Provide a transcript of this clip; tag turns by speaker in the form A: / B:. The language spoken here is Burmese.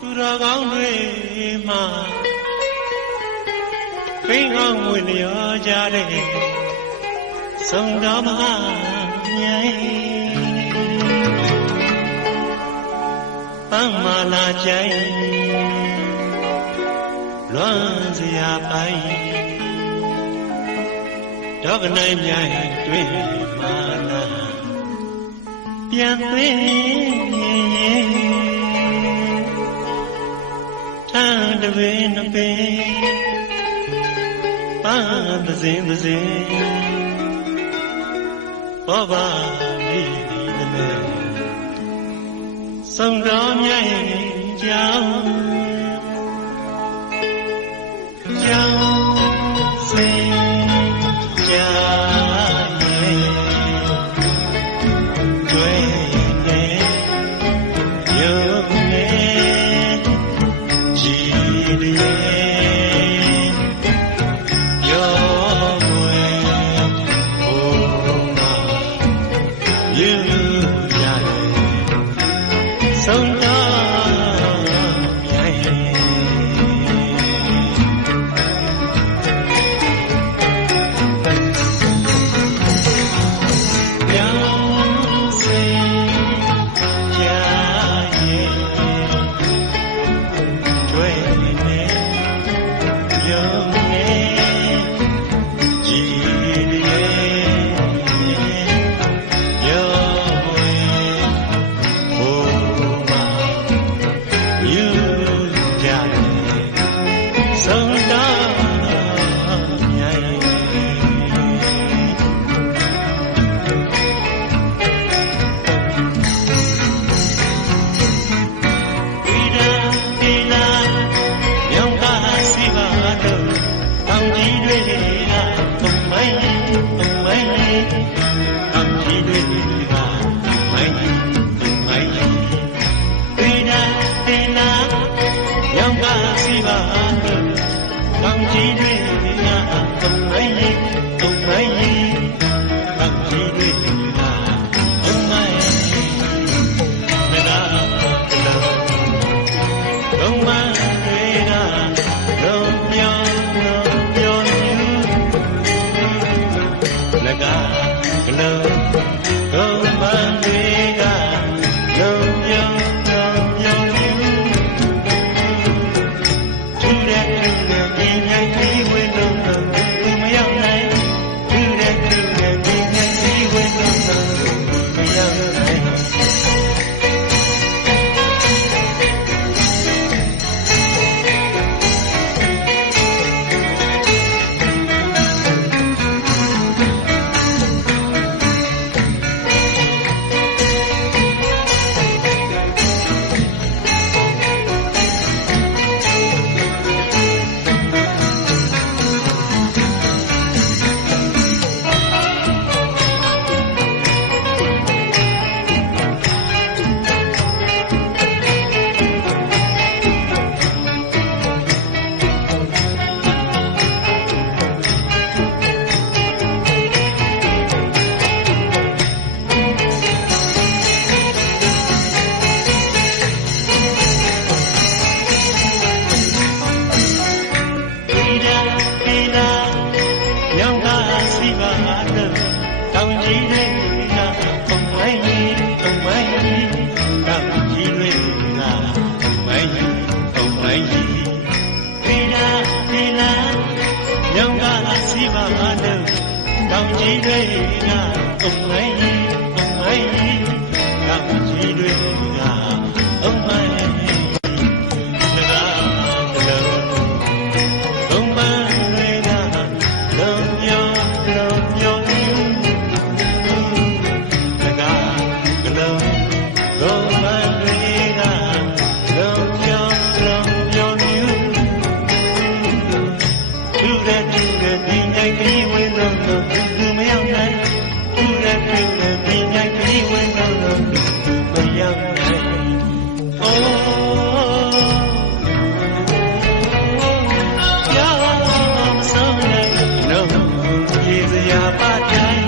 A: သူတော်ကောင်းတွေမှခိန်ကောင်းဝင်လျောကြတဲ့ဆုံတော်မဟာမြိုင်ပန်းမာလာကြိုင်လွမ်းစရာပိုင်တော့ကနိုင်မြိုင်တွင် ပြန်သွင်းထန်တပင်နှပင်ပန်းပစင်ပစင်ဘောပါမိဒီလည်းဆုံးတော်မြတ်ကြောင်း கிளிய அக்கரையை နိုင်ကြီးခေနာခေနာမြောင်ကလာစီပါမလို့တောင်ကြီးတွေနာကုန်နိုင်ကြီး batalha.